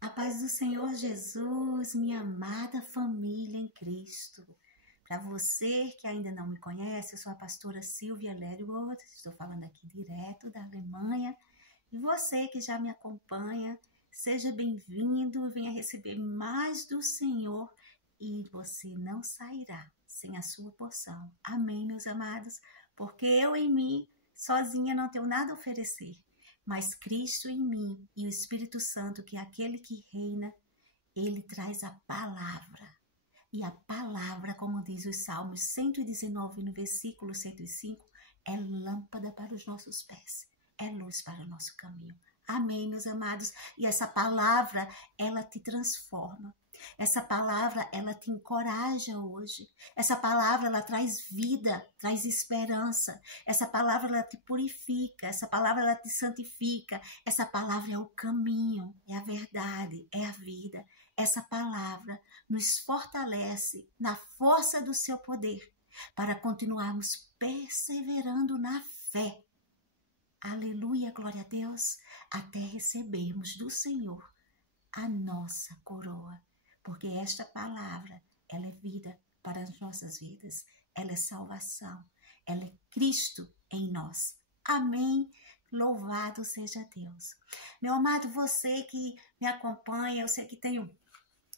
A paz do Senhor Jesus, minha amada família em Cristo. Para você que ainda não me conhece, eu sou a pastora Silvia Lerwood, estou falando aqui direto da Alemanha. E você que já me acompanha, seja bem-vindo, venha receber mais do Senhor e você não sairá sem a sua porção. Amém, meus amados? Porque eu em mim, sozinha, não tenho nada a oferecer. Mas Cristo em mim e o Espírito Santo, que é aquele que reina, ele traz a palavra. E a palavra, como diz os Salmos 119, no versículo 105, é lâmpada para os nossos pés, é luz para o nosso caminho. Amém, meus amados? E essa palavra, ela te transforma. Essa palavra, ela te encoraja hoje. Essa palavra, ela traz vida, traz esperança. Essa palavra, ela te purifica. Essa palavra, ela te santifica. Essa palavra é o caminho, é a verdade, é a vida. Essa palavra nos fortalece na força do seu poder para continuarmos perseverando na fé. Aleluia, glória a Deus, até recebermos do Senhor a nossa coroa. Porque esta palavra, ela é vida para as nossas vidas, ela é salvação, ela é Cristo em nós. Amém? Louvado seja Deus. Meu amado, você que me acompanha, eu sei que tenho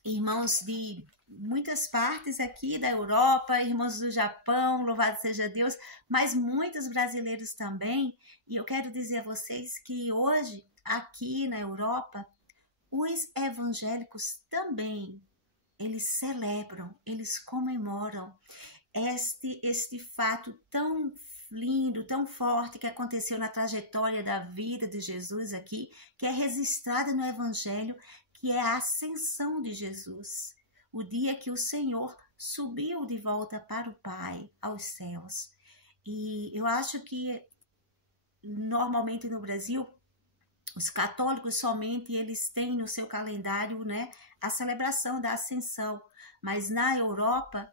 irmãos de muitas partes aqui da Europa, irmãos do Japão, louvado seja Deus, mas muitos brasileiros também. E eu quero dizer a vocês que hoje, aqui na Europa, os evangélicos também, eles celebram, eles comemoram este fato tão lindo, tão forte que aconteceu na trajetória da vida de Jesus aqui, que é registrada no Evangelho, que é a ascensão de Jesus, o dia que o Senhor subiu de volta para o Pai, aos céus. E eu acho que normalmente no Brasil, os católicos somente eles têm no seu calendário, né, a celebração da ascensão, mas na Europa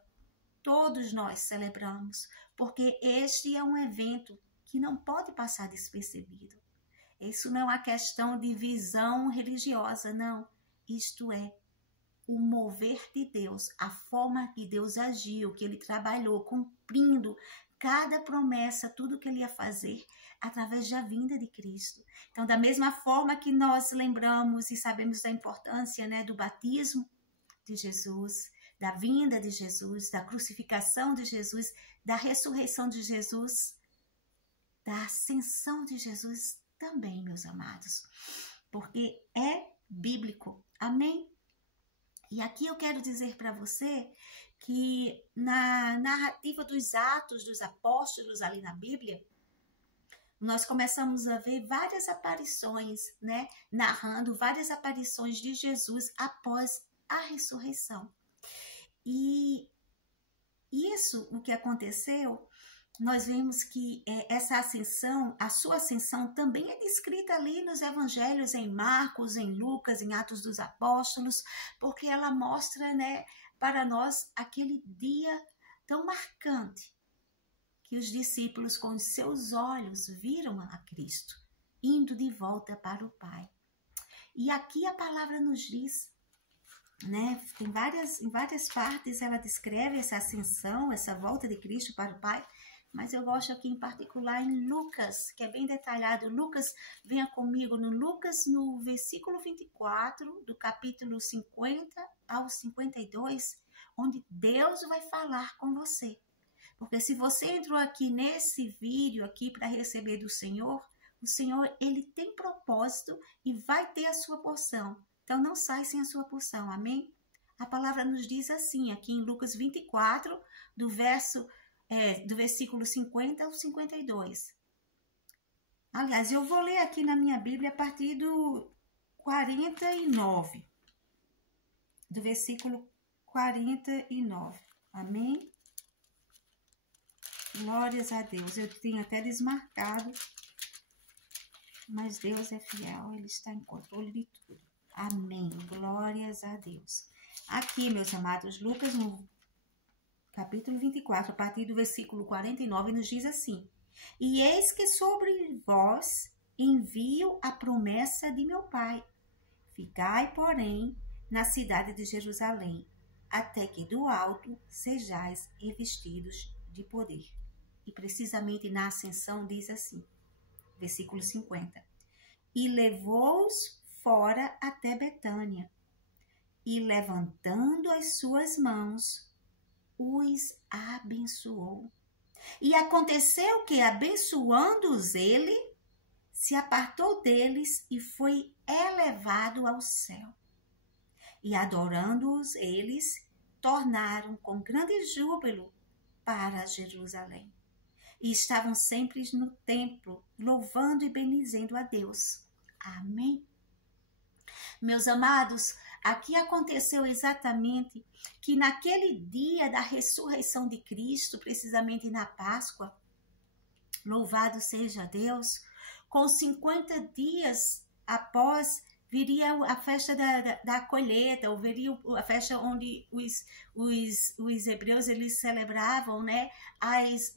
todos nós celebramos, porque este é um evento que não pode passar despercebido. Isso não é uma questão de visão religiosa, não. Isto é o mover de Deus, a forma que Deus agiu, que ele trabalhou, cumprindo cada promessa, tudo que ele ia fazer através da vinda de Cristo. Então, da mesma forma que nós lembramos e sabemos da importância, né, do batismo de Jesus, da vinda de Jesus, da crucificação de Jesus, da ressurreição de Jesus, da ascensão de Jesus também, meus amados, porque é bíblico. Amém? E aqui eu quero dizer para você que na narrativa dos Atos dos Apóstolos ali na Bíblia, nós começamos a ver várias aparições, né? Narrando várias aparições de Jesus após a ressurreição. E isso, o que aconteceu, nós vemos que essa ascensão, a sua ascensão também é descrita ali nos evangelhos, em Marcos, em Lucas, em Atos dos Apóstolos, porque ela mostra, né, para nós aquele dia tão marcante que os discípulos com os seus olhos viram a Cristo, indo de volta para o Pai. E aqui a palavra nos diz, né, em várias partes ela descreve essa ascensão, essa volta de Cristo para o Pai, mas eu gosto aqui em particular em Lucas, que é bem detalhado. Lucas, venha comigo no Lucas, no versículo 24, do capítulo 50 ao 52, onde Deus vai falar com você. Porque se você entrou aqui nesse vídeo aqui para receber do Senhor, o Senhor, ele tem propósito e vai ter a sua porção. Então não sai sem a sua porção, amém? A palavra nos diz assim, aqui em Lucas 24, do versículo 50 ao 52. Aliás, eu vou ler aqui na minha Bíblia a partir do 49, do versículo 49. Amém? Glórias a Deus. Eu tenho até desmarcado, mas Deus é fiel, ele está em controle de tudo. Amém. Glórias a Deus. Aqui, meus amados, Lucas, no capítulo 24, a partir do versículo 49, nos diz assim: E eis que sobre vós envio a promessa de meu Pai. Ficai, porém, na cidade de Jerusalém, até que do alto sejais revestidos de poder. E precisamente na ascensão diz assim, versículo 50. E levou-os fora até Betânia, e levantando as suas mãos, os abençoou. E aconteceu que, abençoando-os ele, se apartou deles e foi elevado ao céu. E adorando-os eles, tornaram com grande júbilo para Jerusalém. E estavam sempre no templo, louvando e bendizendo a Deus. Amém. Meus amados, aqui aconteceu exatamente que naquele dia da ressurreição de Cristo, precisamente na Páscoa, louvado seja Deus, com 50 dias após, viria a festa da colheita, ou viria a festa onde os hebreus eles celebravam, né,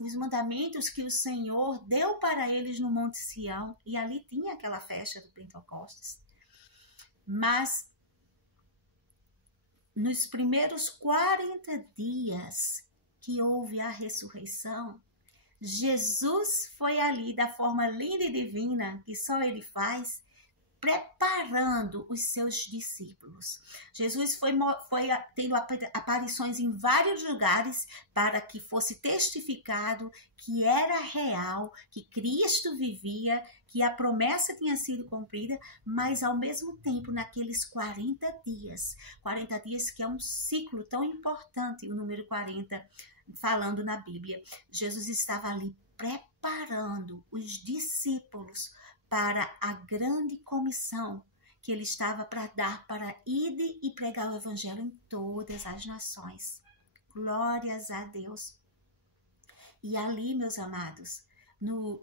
os mandamentos que o Senhor deu para eles no Monte Sião, e ali tinha aquela festa do Pentecostes. Mas nos primeiros 40 dias que houve a ressurreição, Jesus foi ali da forma linda e divina que só ele faz, preparando os seus discípulos. Jesus foi tendo aparições em vários lugares para que fosse testificado que era real, que Cristo vivia, que a promessa tinha sido cumprida, mas ao mesmo tempo naqueles 40 dias que é um ciclo tão importante, o número 40, falando na Bíblia, Jesus estava ali preparando os discípulos para a grande comissão que ele estava para dar, para ir e pregar o evangelho em todas as nações. Glórias a Deus. E ali, meus amados,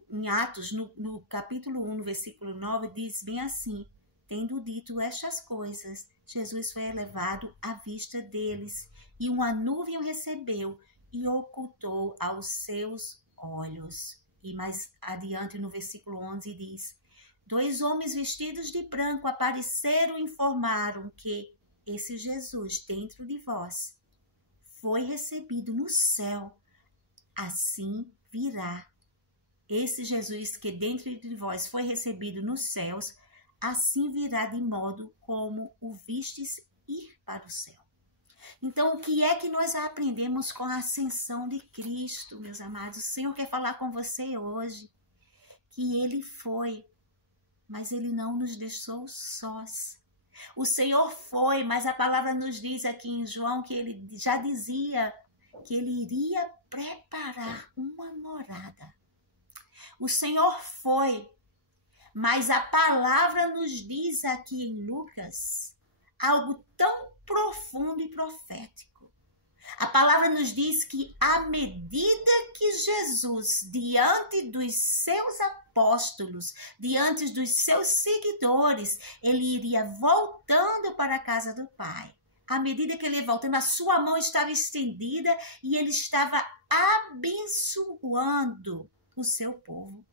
em Atos, no capítulo 1, no versículo 9, diz bem assim: tendo dito estas coisas, Jesus foi elevado à vista deles, e uma nuvem o recebeu e ocultou aos seus olhos. E mais adiante, no versículo 11, diz: 2 homens vestidos de branco apareceram e informaram que esse Jesus dentro de vós foi recebido no céu, assim virá. Esse Jesus que dentro de vós foi recebido nos céus, assim virá de modo como o vistes ir para o céu. Então, o que é que nós aprendemos com a ascensão de Cristo, meus amados? O Senhor quer falar com você hoje que Ele foi, mas Ele não nos deixou sós. O Senhor foi, mas a palavra nos diz aqui em João que Ele já dizia que Ele iria preparar uma morada. O Senhor foi, mas a palavra nos diz aqui em Lucas algo tão profundo e profético. A palavra nos diz que à medida que Jesus, diante dos seus apóstolos, diante dos seus seguidores, ele iria voltando para a casa do Pai. À medida que ele ia voltando, a sua mão estava estendida e ele estava abençoando o seu povo.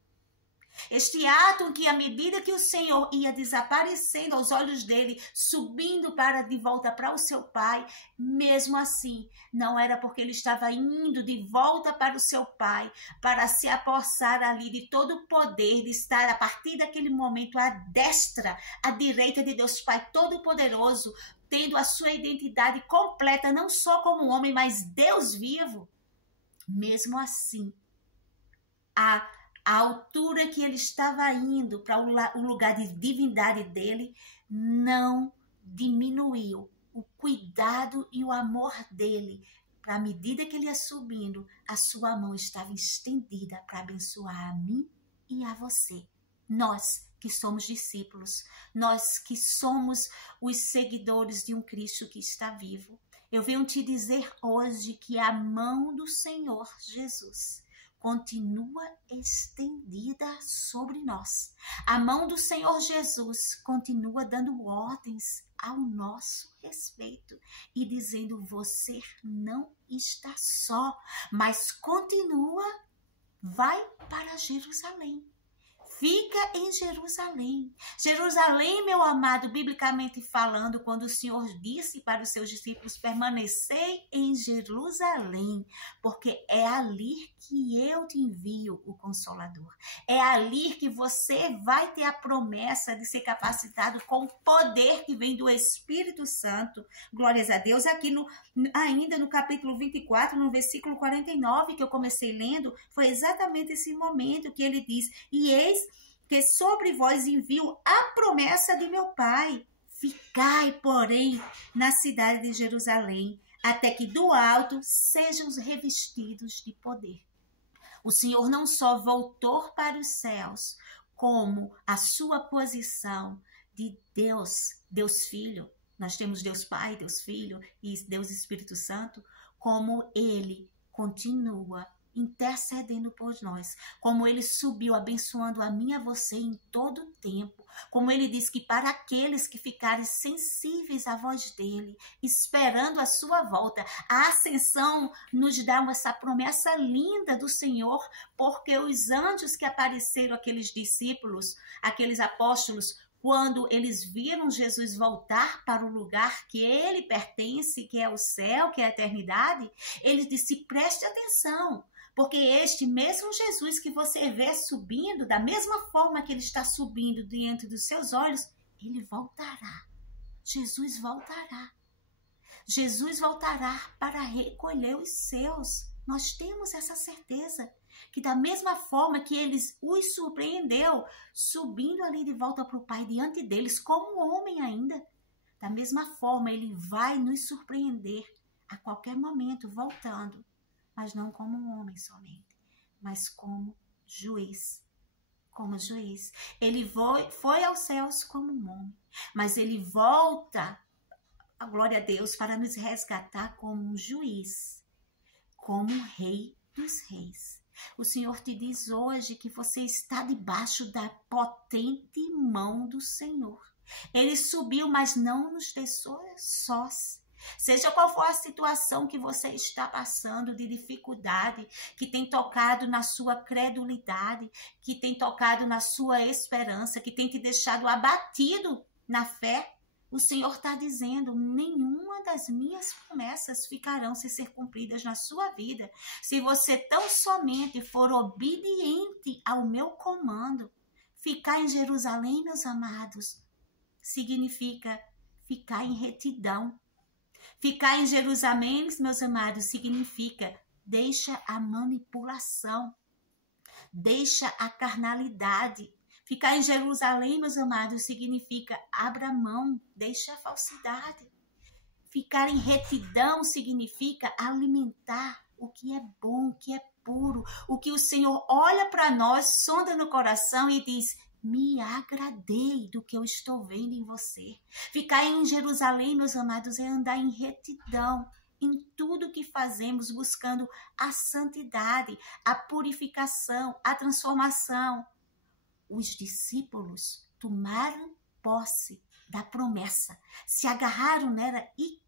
Este ato em que, à medida que o Senhor ia desaparecendo aos olhos dele, subindo de volta para o seu Pai, mesmo assim, não era porque ele estava indo de volta para o seu Pai, para se apossar ali de todo o poder, de estar a partir daquele momento à destra, à direita de Deus Pai Todo-Poderoso, tendo a sua identidade completa, não só como homem, mas Deus vivo. Mesmo assim, a altura que ele estava indo para o lugar de divindade dele não diminuiu o cuidado e o amor dele. Para a medida que ele ia subindo, a sua mão estava estendida para abençoar a mim e a você. Nós que somos discípulos, nós que somos os seguidores de um Cristo que está vivo. Eu venho te dizer hoje que a mão do Senhor Jesus continua estendida sobre nós. A mão do Senhor Jesus continua dando ordens ao nosso respeito e dizendo: você não está só, mas continua, vai para Jerusalém. fica em Jerusalém. Jerusalém, meu amado, biblicamente falando, quando o Senhor disse para os seus discípulos, permanecei em Jerusalém, porque é ali que eu te envio o Consolador. É ali que você vai ter a promessa de ser capacitado com o poder que vem do Espírito Santo. Glórias a Deus. Aqui ainda no capítulo 24, no versículo 49, que eu comecei lendo, foi exatamente esse momento que ele diz, e eis que sobre vós envio a promessa de meu Pai. Ficai, porém, na cidade de Jerusalém, até que do alto sejam revestidos de poder. O Senhor não só voltou para os céus, como a sua posição de Deus Filho, nós temos Deus Pai, Deus Filho e Deus Espírito Santo, como ele continua intercedendo por nós, como ele subiu abençoando a mim e a você em todo o tempo, como ele diz que para aqueles que ficarem sensíveis à voz dele, esperando a sua volta, a ascensão nos dá essa promessa linda do Senhor, porque os anjos que apareceram aqueles discípulos, aqueles apóstolos, quando eles viram Jesus voltar para o lugar que ele pertence, que é o céu, que é a eternidade, ele disse, preste atenção, porque este mesmo Jesus que você vê subindo, da mesma forma que ele está subindo diante dos seus olhos, ele voltará. Jesus voltará. Jesus voltará para recolher os seus. Nós temos essa certeza. Que da mesma forma que eles os surpreendeu, subindo ali de volta para o Pai diante deles, como homem ainda, da mesma forma ele vai nos surpreender a qualquer momento, voltando, mas não como um homem somente, mas como juiz. Como juiz. Ele foi aos céus como um homem, mas ele volta, a glória a Deus, para nos resgatar como um juiz, como um rei dos reis. O Senhor te diz hoje que você está debaixo da potente mão do Senhor. Ele subiu, mas não nos deixou sós. Seja qual for a situação que você está passando de dificuldade, que tem tocado na sua credulidade, que tem tocado na sua esperança, que tem te deixado abatido na fé, o Senhor está dizendo, nenhuma das minhas promessas ficarão sem ser cumpridas na sua vida. Se você tão somente for obediente ao meu comando, ficar em Jerusalém, meus amados, significa ficar em retidão. Ficar em Jerusalém, meus amados, significa deixa a manipulação, deixa a carnalidade. Ficar em Jerusalém, meus amados, significa abra mão, deixa a falsidade. Ficar em retidão significa alimentar o que é bom, o que é puro, o que o Senhor olha para nós, sonda no coração e diz, me agradei do que eu estou vendo em você. Ficar em Jerusalém, meus amados, é andar em retidão, em tudo que fazemos, buscando a santidade, a purificação, a transformação. Os discípulos tomaram posse da promessa, se agarraram nela e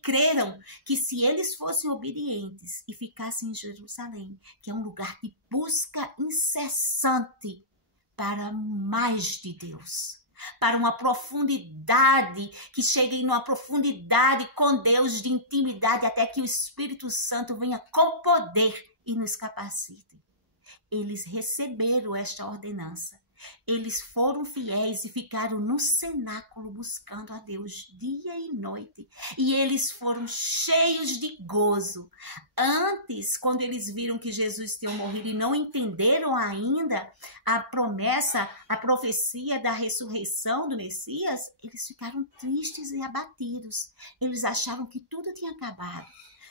creram que se eles fossem obedientes e ficassem em Jerusalém, que é um lugar de busca incessante para mais de Deus, para uma profundidade, que chegue numa profundidade com Deus, de intimidade, até que o Espírito Santo venha com poder e nos capacite. Eles receberam esta ordenança. Eles foram fiéis e ficaram no cenáculo buscando a Deus dia e noite. E eles foram cheios de gozo. Antes, quando eles viram que Jesus tinha morrido e não entenderam ainda a promessa, a profecia da ressurreição do Messias, eles ficaram tristes e abatidos. Eles achavam que tudo tinha acabado.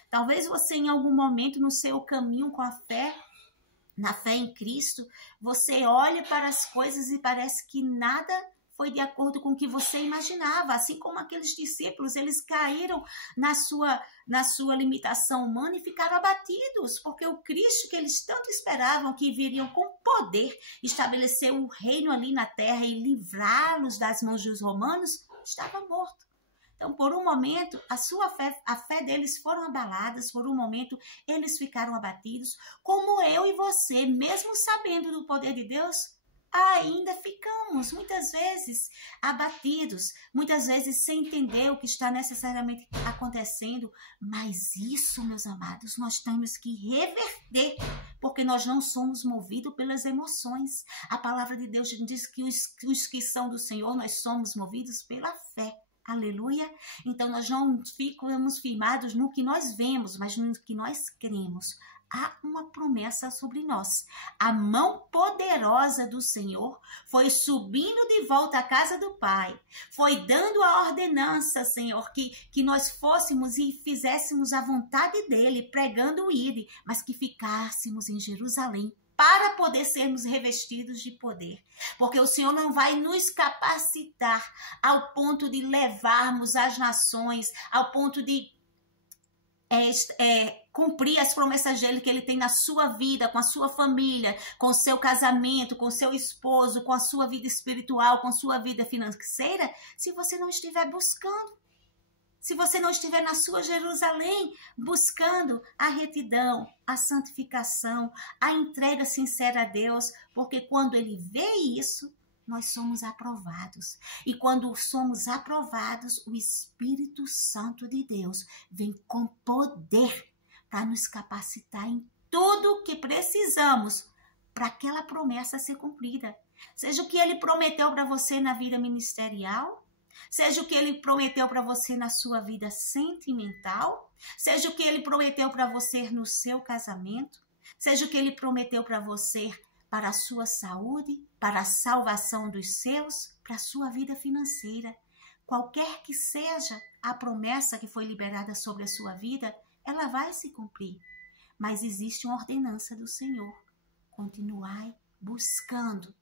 Talvez você em algum momento no seu caminho com a fé, na fé em Cristo, você olha para as coisas e parece que nada foi de acordo com o que você imaginava. Assim como aqueles discípulos, eles caíram na sua limitação humana e ficaram abatidos, porque o Cristo que eles tanto esperavam, que viriam com poder estabelecer um reino ali na terra e livrá-los das mãos dos romanos, estava morto. Então, por um momento, a fé deles foram abaladas, por um momento, eles ficaram abatidos, como eu e você, mesmo sabendo do poder de Deus, ainda ficamos muitas vezes abatidos, muitas vezes sem entender o que está necessariamente acontecendo, mas isso, meus amados, nós temos que reverter, porque nós não somos movidos pelas emoções. A palavra de Deus diz que os que são do Senhor, nós somos movidos pela fé. Aleluia! Então nós não ficamos firmados no que nós vemos, mas no que nós cremos. Há uma promessa sobre nós. A mão poderosa do Senhor foi subindo de volta à casa do Pai. Foi dando a ordenança, Senhor, que nós fôssemos e fizéssemos a vontade dele, pregando o ide, mas que ficássemos em Jerusalém para poder sermos revestidos de poder. Porque o Senhor não vai nos capacitar ao ponto de levarmos as nações, ao ponto de cumprir as promessas dele que ele tem na sua vida, com a sua família, com o seu casamento, com o seu esposo, com a sua vida espiritual, com a sua vida financeira, se você não estiver buscando. Se você não estiver na sua Jerusalém, buscando a retidão, a santificação, a entrega sincera a Deus, porque quando ele vê isso, nós somos aprovados. E quando somos aprovados, o Espírito Santo de Deus vem com poder para nos capacitar em tudo o que precisamos para aquela promessa ser cumprida. Seja o que ele prometeu para você na vida ministerial, seja o que ele prometeu para você na sua vida sentimental, seja o que ele prometeu para você no seu casamento, seja o que ele prometeu para você para a sua saúde, para a salvação dos seus, para a sua vida financeira. Qualquer que seja a promessa que foi liberada sobre a sua vida, ela vai se cumprir. Mas existe uma ordenança do Senhor. Continuai buscando,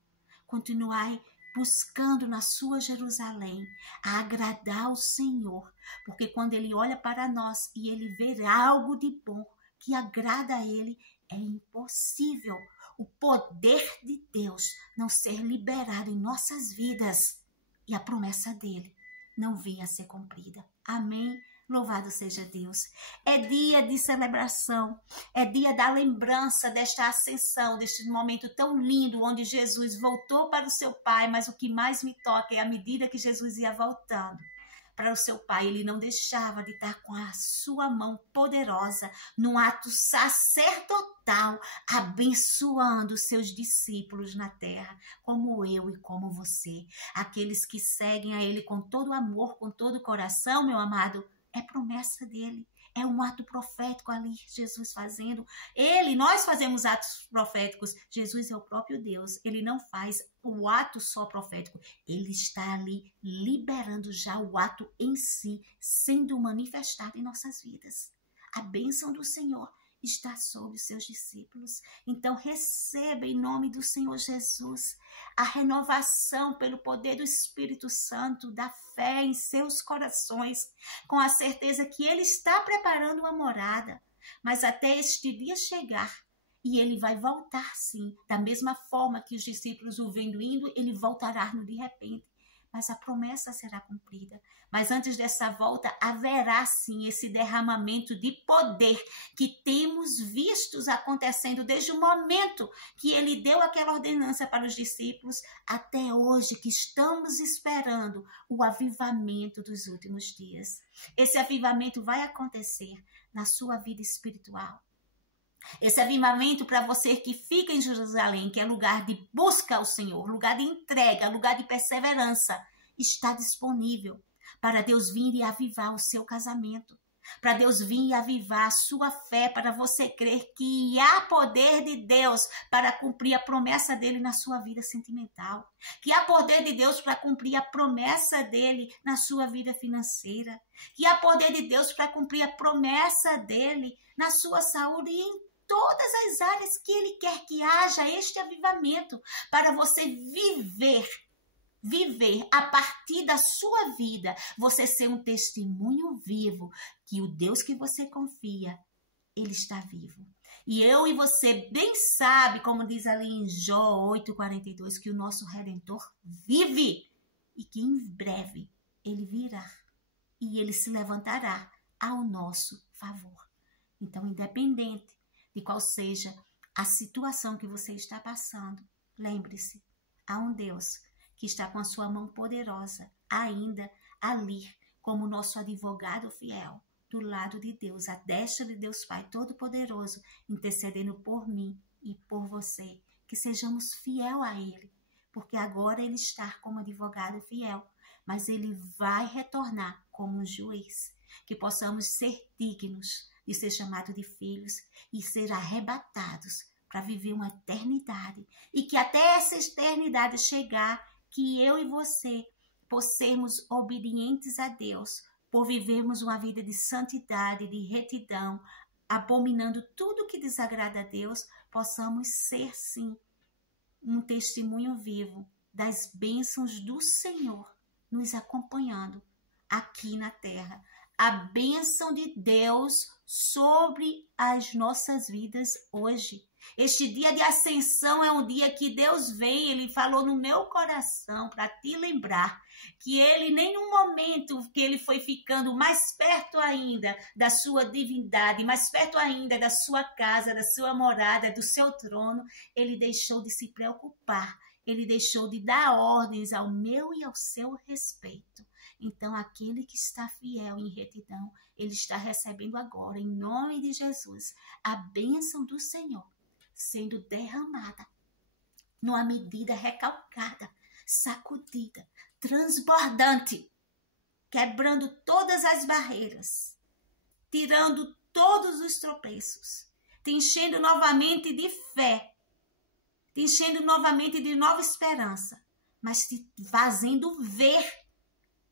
continuai buscando na sua Jerusalém a agradar ao Senhor, porque quando ele olha para nós e ele vê algo de bom que agrada a ele, é impossível o poder de Deus não ser liberado em nossas vidas e a promessa dele não vir a ser cumprida. Amém? Louvado seja Deus. É dia de celebração, é dia da lembrança desta ascensão, deste momento tão lindo onde Jesus voltou para o seu Pai, mas o que mais me toca é a medida que Jesus ia voltando para o seu Pai, ele não deixava de estar com a sua mão poderosa num ato sacerdotal, abençoando os seus discípulos na terra, como eu e como você. Aqueles que seguem a ele com todo amor, com todo o coração, meu amado, é promessa dele. É um ato profético ali, Jesus fazendo. Nós fazemos atos proféticos. Jesus é o próprio Deus. Ele não faz o ato só profético. Ele está ali liberando já o ato em si, sendo manifestado em nossas vidas. A bênção do Senhor está sobre os seus discípulos. Então receba em nome do Senhor Jesus a renovação pelo poder do Espírito Santo, da fé em seus corações, com a certeza que ele está preparando uma morada, mas até este dia chegar, e ele vai voltar sim, da mesma forma que os discípulos o vendo indo, ele voltará no de repente. Mas a promessa será cumprida. Mas antes dessa volta, haverá sim esse derramamento de poder que temos vistos acontecendo desde o momento que ele deu aquela ordenança para os discípulos, até hoje que estamos esperando o avivamento dos últimos dias. Esse avivamento vai acontecer na sua vida espiritual. Esse avivamento para você que fica em Jerusalém, que é lugar de busca ao Senhor, lugar de entrega, lugar de perseverança, está disponível para Deus vir e avivar o seu casamento, para Deus vir e avivar a sua fé, para você crer que há poder de Deus para cumprir a promessa dele na sua vida sentimental, que há poder de Deus para cumprir a promessa dele na sua vida financeira, que há poder de Deus para cumprir a promessa dele na sua saúde e em todas as áreas que ele quer que haja este avivamento, para você viver a partir da sua vida, você ser um testemunho vivo que o Deus que você confia, ele está vivo. E eu e você bem sabe, como diz ali em Jó 8,42, que o nosso Redentor vive e que em breve ele virá e ele se levantará ao nosso favor. Então, independente de qual seja a situação que você está passando, lembre-se, há um Deus que está com a sua mão poderosa ainda ali como nosso advogado fiel, do lado de Deus, à destra de Deus Pai Todo-Poderoso, intercedendo por mim e por você. Que sejamos fiel a Ele, porque agora Ele está como advogado fiel, mas Ele vai retornar como um juiz. Que possamos ser dignos de ser chamados de filhos e ser arrebatados para viver uma eternidade. E que até essa eternidade chegar, que eu e você, por sermos obedientes a Deus, por vivermos uma vida de santidade, de retidão, abominando tudo que desagrada a Deus, possamos ser, sim, um testemunho vivo das bênçãos do Senhor nos acompanhando aqui na terra. A bênção de Deus sobre as nossas vidas hoje. Este dia de ascensão é um dia que Deus vem, Ele falou no meu coração para te lembrar que Ele, em nenhum momento que Ele foi ficando mais perto ainda da sua divindade, mais perto ainda da sua casa, da sua morada, do seu trono, Ele deixou de se preocupar, Ele deixou de dar ordens ao meu e ao seu respeito. Então, aquele que está fiel em retidão, ele está recebendo agora, em nome de Jesus, a bênção do Senhor, sendo derramada numa medida recalcada, sacudida, transbordante, quebrando todas as barreiras, tirando todos os tropeços, te enchendo novamente de fé, te enchendo novamente de nova esperança, mas te fazendo ver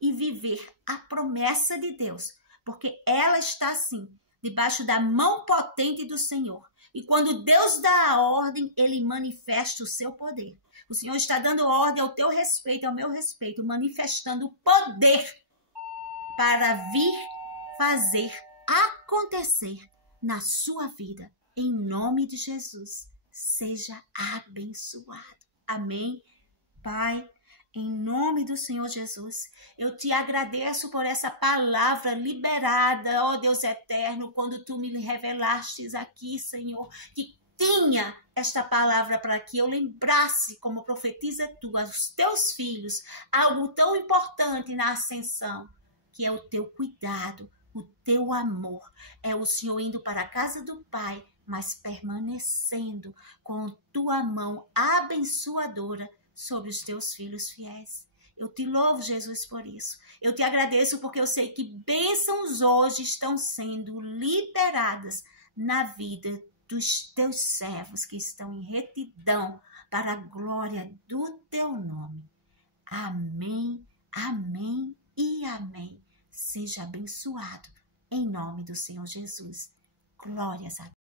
e viver a promessa de Deus, porque ela está assim, debaixo da mão potente do Senhor. E quando Deus dá a ordem, Ele manifesta o seu poder. O Senhor está dando ordem ao teu respeito, ao meu respeito, manifestando o poder para vir fazer acontecer na sua vida. Em nome de Jesus, seja abençoado. Amém, Pai. Em nome do Senhor Jesus, eu te agradeço por essa palavra liberada, ó Deus eterno, quando tu me revelastes aqui, Senhor, que tinha esta palavra para que eu lembrasse, como profetiza tu, aos teus filhos, algo tão importante na ascensão, que é o teu cuidado, o teu amor. É o Senhor indo para a casa do Pai, mas permanecendo com tua mão abençoadora sobre os teus filhos fiéis. Eu te louvo, Jesus, por isso. Eu te agradeço porque eu sei que bênçãos hoje estão sendo liberadas na vida dos teus servos que estão em retidão para a glória do teu nome. Amém, amém e amém. Seja abençoado em nome do Senhor Jesus. Glórias a Deus.